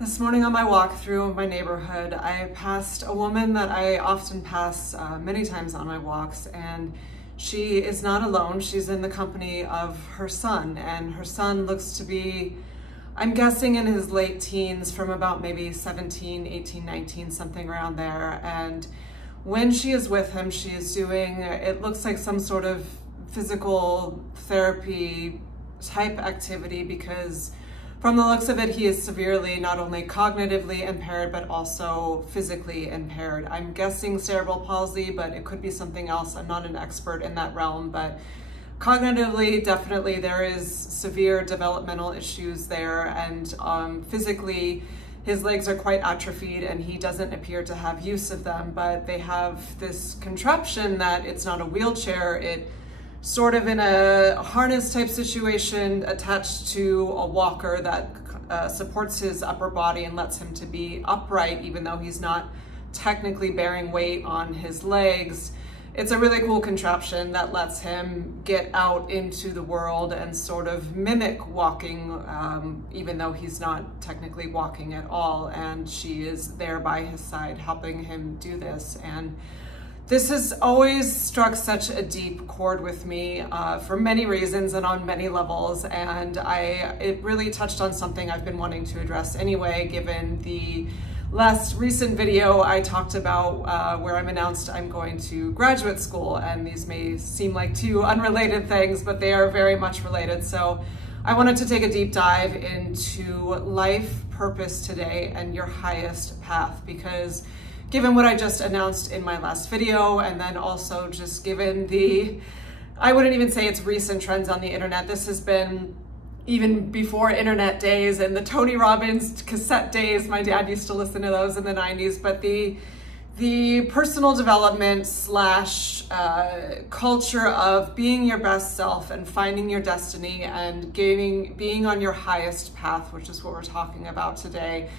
This morning on my walk through my neighborhood, I passed a woman that I often pass many times on my walks, and she is not alone. She's in the company of her son, and her son looks to be, I'm guessing, in his late teens, from about maybe 17, 18, 19, something around there. And when she is with him, she is doing, it looks like some sort of physical therapy type activity, because from the looks of it, he is severely, not only cognitively impaired, but also physically impaired. I'm guessing cerebral palsy, but it could be something else. I'm not an expert in that realm, but cognitively, definitely there is severe developmental issues there, and physically, his legs are quite atrophied and he doesn't appear to have use of them, but they have this contraption that it's not a wheelchair, it sort of in a harness type situation attached to a walker that supports his upper body and lets him to be upright even though he's not technically bearing weight on his legs. It's a really cool contraption that lets him get out into the world and sort of mimic walking, even though he's not technically walking at all. And she is there by his side helping him do this. And this has always struck such a deep chord with me for many reasons and on many levels, and it really touched on something I've been wanting to address anyway, given the last recent video I talked about where I'm announced I'm going to graduate school, and these may seem like two unrelated things, but they are very much related. So I wanted to take a deep dive into life purpose today and your highest path, because given what I just announced in my last video, and then also just given the, I wouldn't even say it's recent trends on the internet. This has been even before internet days and the Tony Robbins cassette days. My dad used to listen to those in the 90s, but the personal development slash culture of being your best self and finding your destiny and being on your highest path, which is what we're talking about today.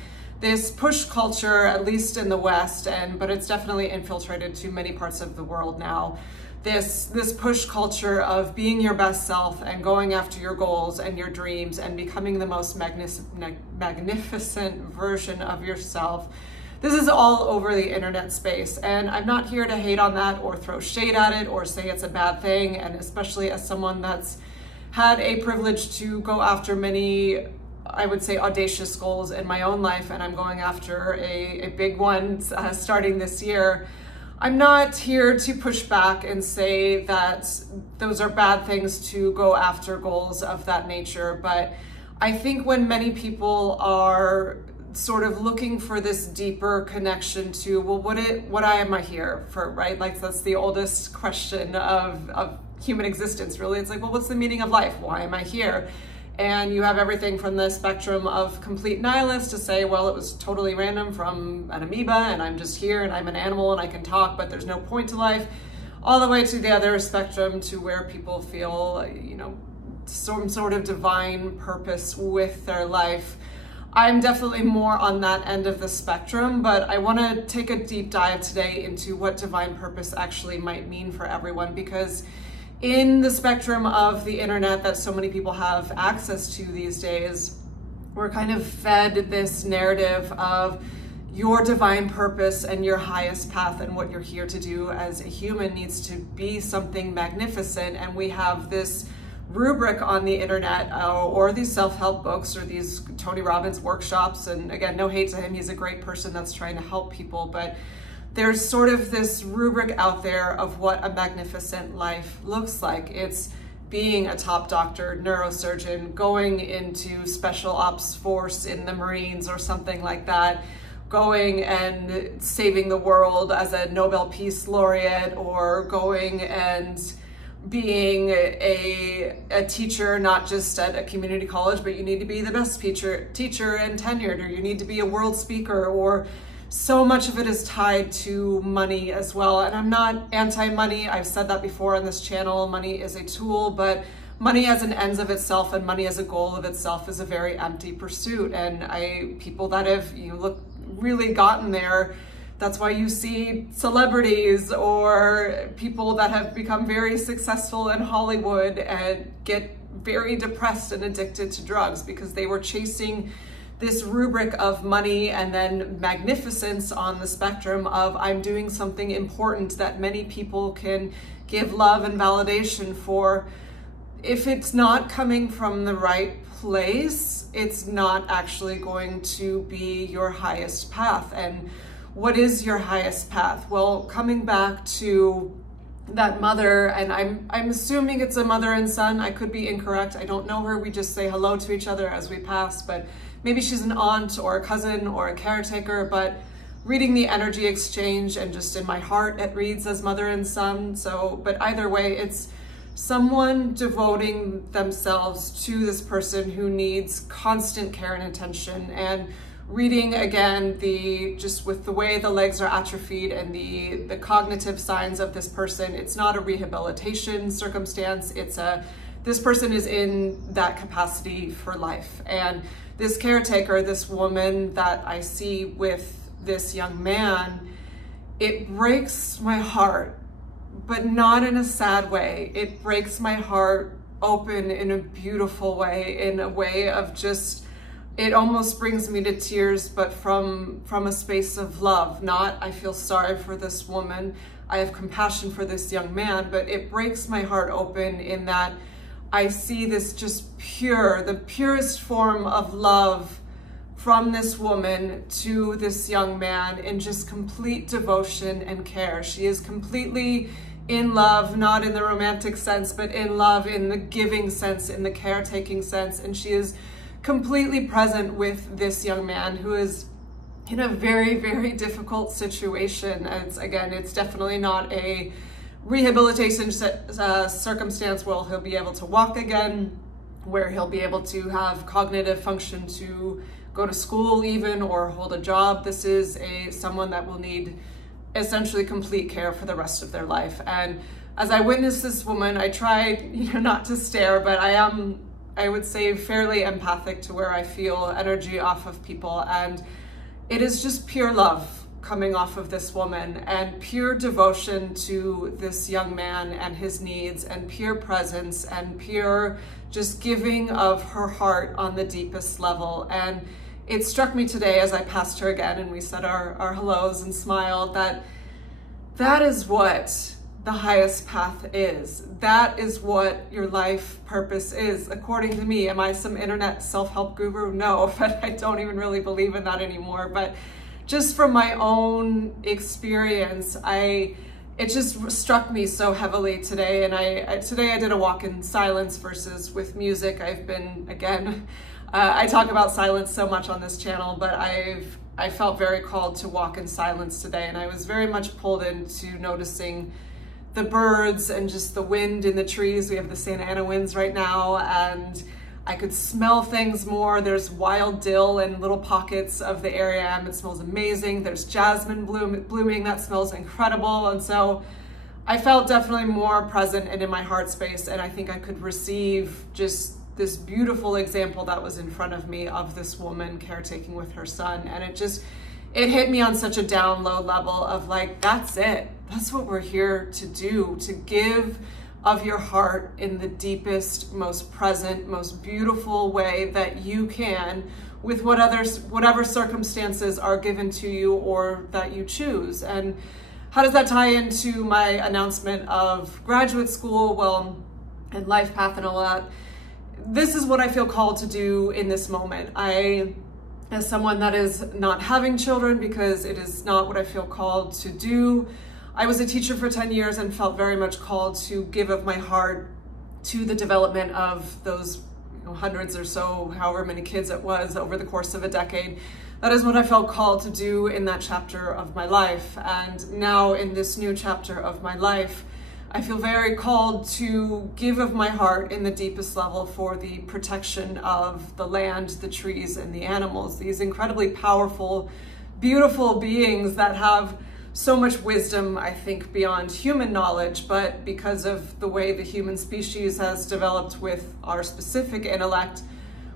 This push culture, at least in the West, but it's definitely infiltrated to many parts of the world now. This push culture of being your best self and going after your goals and your dreams and becoming the most magnificent version of yourself. This is all over the internet space, and I'm not here to hate on that or throw shade at it or say it's a bad thing, and especially as someone that's had a privilege to go after many, I would say, audacious goals in my own life, and I'm going after a big one starting this year. I'm not here to push back and say that those are bad things to go after goals of that nature, but I think when many people are sort of looking for this deeper connection to, well, what am I here for, right? Like, that's the oldest question of human existence, really. It's like, well, what's the meaning of life? Why am I here? And you have everything from the spectrum of complete nihilist to say, well, it was totally random from an amoeba and I'm just here and I'm an animal and I can talk, but there's no point to life, all the way to the other spectrum to where people feel, some sort of divine purpose with their life. I'm definitely more on that end of the spectrum, but I want to take a deep dive today into what divine purpose actually might mean for everyone, because in the spectrum of the internet that so many people have access to these days, we're kind of fed this narrative of your divine purpose and your highest path and what you're here to do as a human needs to be something magnificent. And we have this rubric on the internet or these self-help books or these Tony Robbins workshops. And again, no hate to him, he's a great person that's trying to help people, but there's sort of this rubric out there of what a magnificent life looks like. It's being a top doctor, neurosurgeon, going into special ops force in the Marines or something like that, going and saving the world as a Nobel Peace Laureate, or going and being a teacher, not just at a community college, but you need to be the best teacher and tenured, or you need to be a world speaker, or so much of it is tied to money as well. And I'm not anti-money. I've said that before on this channel. Money is a tool, but money as an ends of itself and money as a goal of itself is a very empty pursuit. And people that have really gotten there, that's why you see celebrities or people that have become very successful in Hollywood and get very depressed and addicted to drugs, because they were chasing this rubric of money and then magnificence on the spectrum of I'm doing something important that many people can give love and validation for. If it's not coming from the right place, it's not actually going to be your highest path. And what is your highest path? Well, coming back to that mother, and I'm assuming it's a mother and son. I could be incorrect. I don't know her. We just say hello to each other as we pass, but maybe she's an aunt or a cousin or a caretaker. But reading the energy exchange and just in my heart, it reads as mother and son. So, but either way, it's someone devoting themselves to this person who needs constant care and attention. And reading again, just with the way the legs are atrophied and the cognitive signs of this person, it's not a rehabilitation circumstance. This person is in that capacity for life. And this caretaker, this woman that I see with this young man, it breaks my heart, but not in a sad way. It breaks my heart open in a beautiful way, in a way of just, it almost brings me to tears, but from a space of love. Not, I feel sorry for this woman, I have compassion for this young man, but it breaks my heart open in that I see this just the purest form of love from this woman to this young man in just complete devotion and care. She is completely in love, not in the romantic sense, but in love in the giving sense, in the caretaking sense. And she is completely present with this young man who is in a very, very difficult situation. It's definitely not a rehabilitation circumstance where he'll be able to walk again, where he'll be able to have cognitive function to go to school even or hold a job. This is someone that will need essentially complete care for the rest of their life. And as I witnessed this woman, I tried, not to stare, but I would say fairly empathic to where I feel energy off of people. And it is just pure love coming off of this woman and pure devotion to this young man and his needs and pure presence and pure just giving of her heart on the deepest level. And it struck me today as I passed her again and we said our hellos and smiled that is what the highest path is. That is what your life purpose is, according to me. Am I some internet self-help guru? No, but I don't even really believe in that anymore. But just from my own experience, it just struck me so heavily today. And today I did a walk in silence versus with music. I've been, again, I talk about silence so much on this channel, but I felt very called to walk in silence today. And I was very much pulled into noticing the birds and just the wind in the trees. We have the Santa Ana winds right now, and I could smell things more. There's wild dill in little pockets of the area I am. It smells amazing. There's jasmine blooming. That smells incredible. And so I felt definitely more present and in my heart space. And I think I could receive just this beautiful example that was in front of me of this woman caretaking with her son. And it hit me on such a down low level of like, that's it. That's what we're here to do, to give of your heart in the deepest, most present, most beautiful way that you can with whatever circumstances are given to you or that you choose. And how does that tie into my announcement of graduate school, well, and life path and all that? This is what I feel called to do in this moment. As someone that is not having children, because it is not what I feel called to do, I was a teacher for 10 years and felt very much called to give of my heart to the development of those hundreds or so, however many kids it was over the course of a decade. That is what I felt called to do in that chapter of my life. And now in this new chapter of my life, I feel very called to give of my heart in the deepest level for the protection of the land, the trees, and the animals, these incredibly powerful, beautiful beings that have so much wisdom, I think, beyond human knowledge, but because of the way the human species has developed with our specific intellect,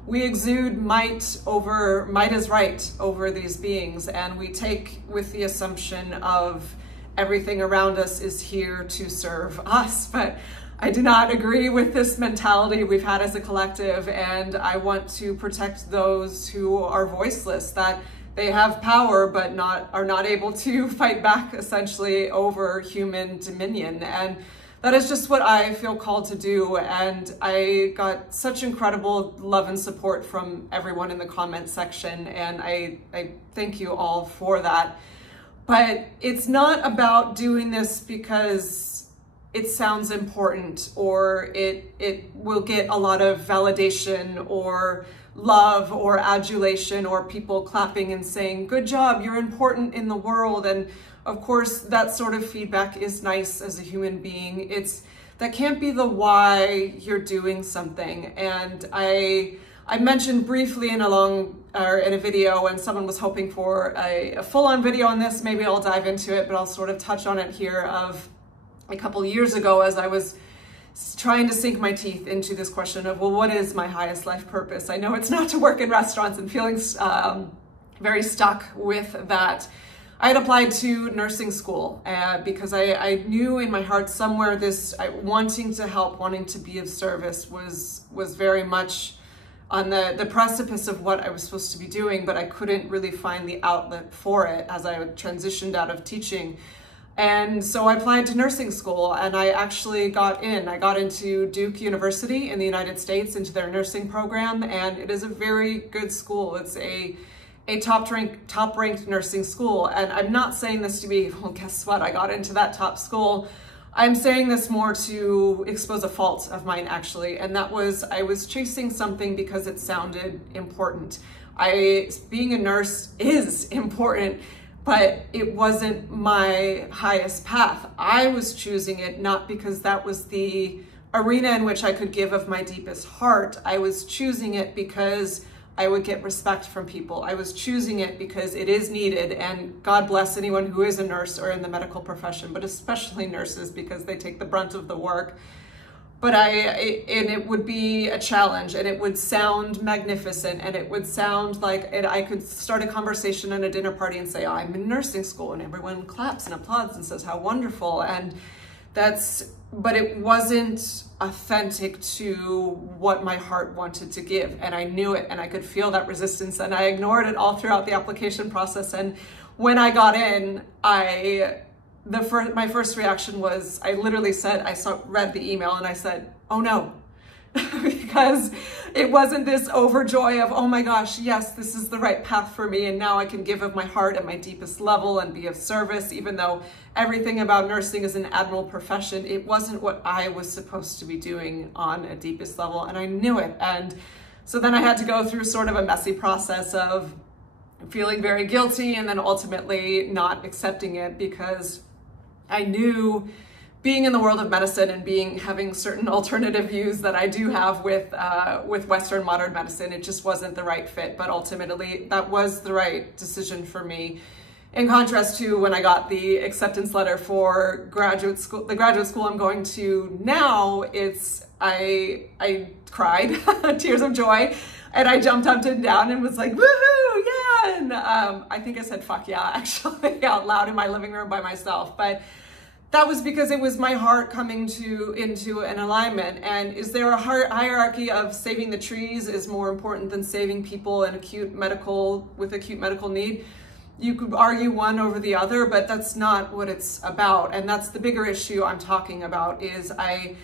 we exude might is right over these beings, and we take with the assumption of everything around us is here to serve us. But I do not agree with this mentality we've had as a collective, and I want to protect those who are voiceless, that they have power but are not able to fight back essentially over human dominion. And that is just what I feel called to do. And I got such incredible love and support from everyone in the comment section, and I thank you all for that. But it's not about doing this because it sounds important or it will get a lot of validation or love or adulation or people clapping and saying, good job, you're important in the world. And of course, that sort of feedback is nice as a human being. That can't be the why you're doing something. And I mentioned briefly in a video, and someone was hoping for a full-on video on this. Maybe I'll dive into it, but I'll sort of touch on it here of a couple years ago as I was trying to sink my teeth into this question of, well, what is my highest life purpose? I know it's not to work in restaurants, and feeling very stuck with that. I had applied to nursing school because I knew in my heart somewhere this wanting to help, wanting to be of service was very much on the precipice of what I was supposed to be doing, but I couldn't really find the outlet for it as I transitioned out of teaching. And so I applied to nursing school, and I actually got in. I got into Duke University in the United States, into their nursing program, and it is a very good school. It's a top-ranked nursing school. And I'm not saying this to be, well, guess what? I got into that top school. I'm saying this more to expose a fault of mine, actually, and that was I was chasing something because it sounded important. Being a nurse is important, but it wasn't my highest path. I was choosing it not because that was the arena in which I could give of my deepest heart. I was choosing it because I would get respect from people. I was choosing it because it is needed, and God bless anyone who is a nurse or in the medical profession, but especially nurses because they take the brunt of the work. But it would be a challenge, and it would sound magnificent, and it would sound like I could start a conversation at a dinner party and say, oh, I'm in nursing school, and everyone claps and applauds and says how wonderful. And but it wasn't authentic to what my heart wanted to give, and I knew it, and I could feel that resistance, and I ignored it all throughout the application process. And when I got in, my first reaction was, I literally said, read the email and I said, oh no, because it wasn't this overjoy of, oh my gosh, yes, this is the right path for me, and now I can give of my heart at my deepest level and be of service, even though everything about nursing is an admirable profession. It wasn't what I was supposed to be doing on a deepest level, and I knew it. And so then I had to go through sort of a messy process of feeling very guilty and then ultimately not accepting it, because I knew being in the world of medicine and having certain alternative views that I do have with Western modern medicine, it just wasn't the right fit. But ultimately, that was the right decision for me. In contrast to when I got the acceptance letter for graduate school, the graduate school I'm going to now, I cried tears of joy, and I jumped up and down and was like, woohoo, yeah! And I think I said fuck yeah, actually, out loud in my living room by myself. But that was because it was my heart coming into an alignment. And is there a hierarchy of saving the trees is more important than saving people with acute medical need? You could argue one over the other, but that's not what it's about. And that's the bigger issue I'm talking about. Is I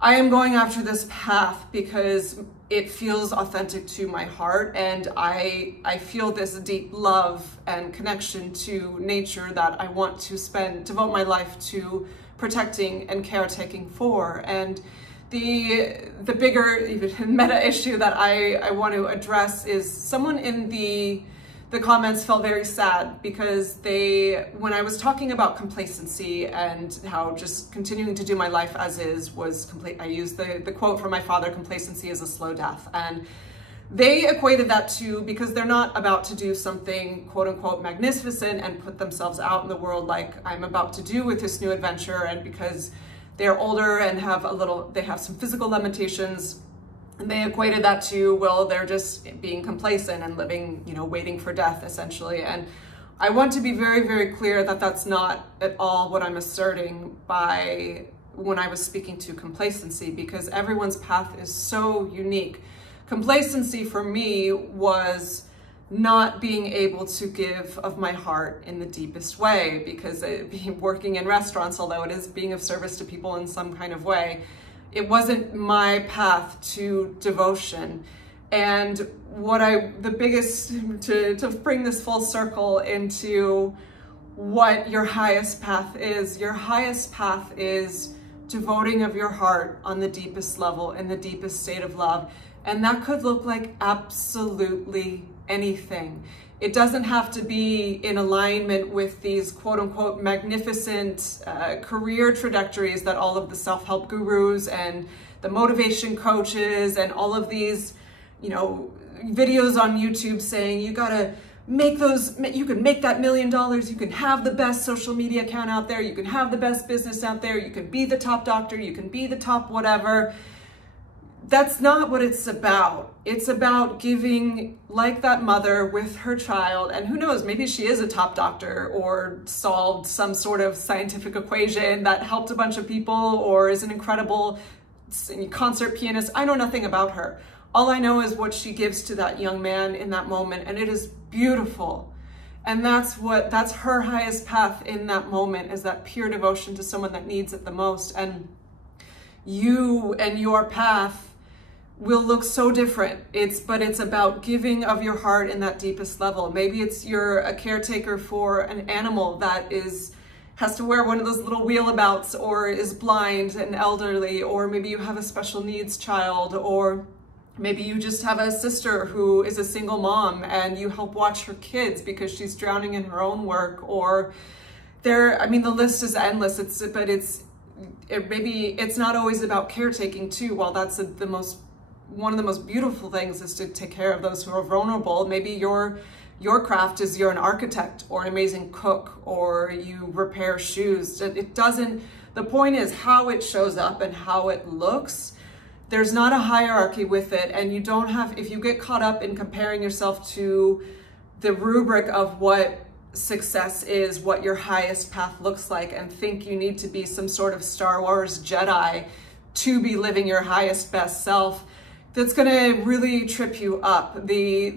am going after this path because it feels authentic to my heart, and I feel this deep love and connection to nature that I want to devote my life to protecting and caretaking for. And the bigger even meta issue that I want to address is someone in the comments felt very sad because when I was talking about complacency and how just continuing to do my life as is was complete, I used the quote from my father, complacency is a slow death. And they equated that to, because they're not about to do something quote unquote magnificent and put themselves out in the world like I'm about to do with this new adventure, and because they're older and they have some physical limitations, and they equated that to, well, they're just being complacent and living, waiting for death, essentially. And I want to be very, very clear that that's not at all what I'm asserting by when I was speaking to complacency, because everyone's path is so unique. Complacency for me was not being able to give of my heart in the deepest way, because working in restaurants, although it is being of service to people in some kind of way, it wasn't my path to devotion. And the biggest, to bring this full circle into what your highest path is, your highest path is devoting of your heart on the deepest level, in the deepest state of love. And that could look like absolutely anything. It doesn't have to be in alignment with these quote unquote magnificent career trajectories that all of the self-help gurus and the motivation coaches and all of these, videos on YouTube saying you gotta make those, you can make that $1 million, you can have the best social media account out there, you can have the best business out there, you can be the top doctor, you can be the top whatever. That's not what it's about. It's about giving like that mother with her child, and who knows, maybe she is a top doctor or solved some sort of scientific equation that helped a bunch of people, or is an incredible concert pianist. I know nothing about her. All I know is what she gives to that young man in that moment, and it is beautiful. And that's her highest path in that moment, is that pure devotion to someone that needs it the most. And you and your path will look so different. But it's about giving of your heart in that deepest level. Maybe you're a caretaker for an animal that has to wear one of those little wheelabouts, or is blind and elderly, or maybe you have a special needs child, or maybe you just have a sister who is a single mom and you help watch her kids because she's drowning in her own work. Or the list is endless. Maybe it's not always about caretaking too. While that's one of the most beautiful things is to take care of those who are vulnerable. Maybe your craft is you're an architect or an amazing cook, or you repair shoes. The point is how it shows up and how it looks. There's not a hierarchy with it, and if you get caught up in comparing yourself to the rubric of what success is, what your highest path looks like, and think you need to be some sort of Star Wars Jedi to be living your highest best self, that's gonna really trip you up. The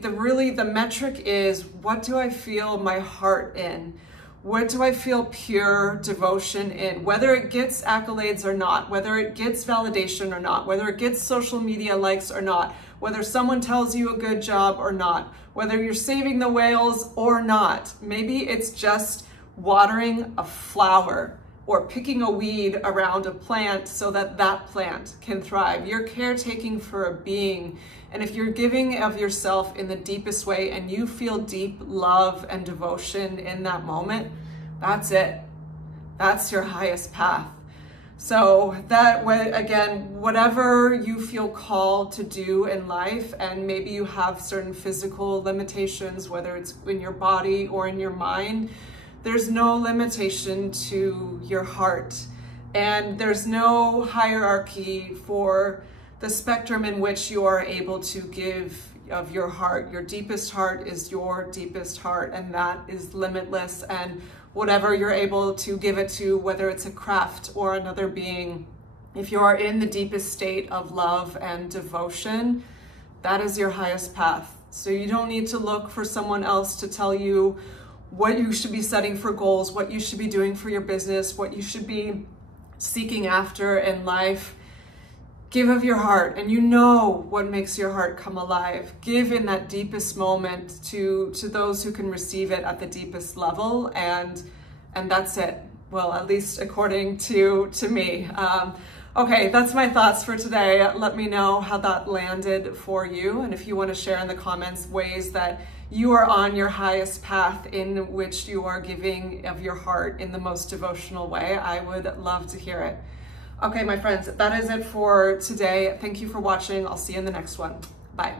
metric is, what do I feel my heart in? What do I feel pure devotion in? Whether it gets accolades or not, whether it gets validation or not, whether it gets social media likes or not, whether someone tells you a good job or not, whether you're saving the whales or not. Maybe it's just watering a flower or picking a weed around a plant so that that plant can thrive. You're caretaking for a being. And if you're giving of yourself in the deepest way and you feel deep love and devotion in that moment, that's it. That's your highest path. So that way, again, whatever you feel called to do in life, and maybe you have certain physical limitations, whether it's in your body or in your mind, there's no limitation to your heart. And there's no hierarchy for the spectrum in which you are able to give of your heart. Your deepest heart is your deepest heart, and that is limitless. And whatever you're able to give it to, whether it's a craft or another being, if you are in the deepest state of love and devotion, that is your highest path. So you don't need to look for someone else to tell you what you should be setting for goals, what you should be doing for your business, what you should be seeking after in life. Give of your heart, and you know what makes your heart come alive. Give in that deepest moment to those who can receive it at the deepest level, and that's it. Well, at least according to me. Okay, that's my thoughts for today. Let me know how that landed for you, and if you want to share in the comments ways that you are on your highest path in which you are giving of your heart in the most devotional way, I would love to hear it. Okay, my friends, that is it for today. Thank you for watching. I'll see you in the next one. Bye.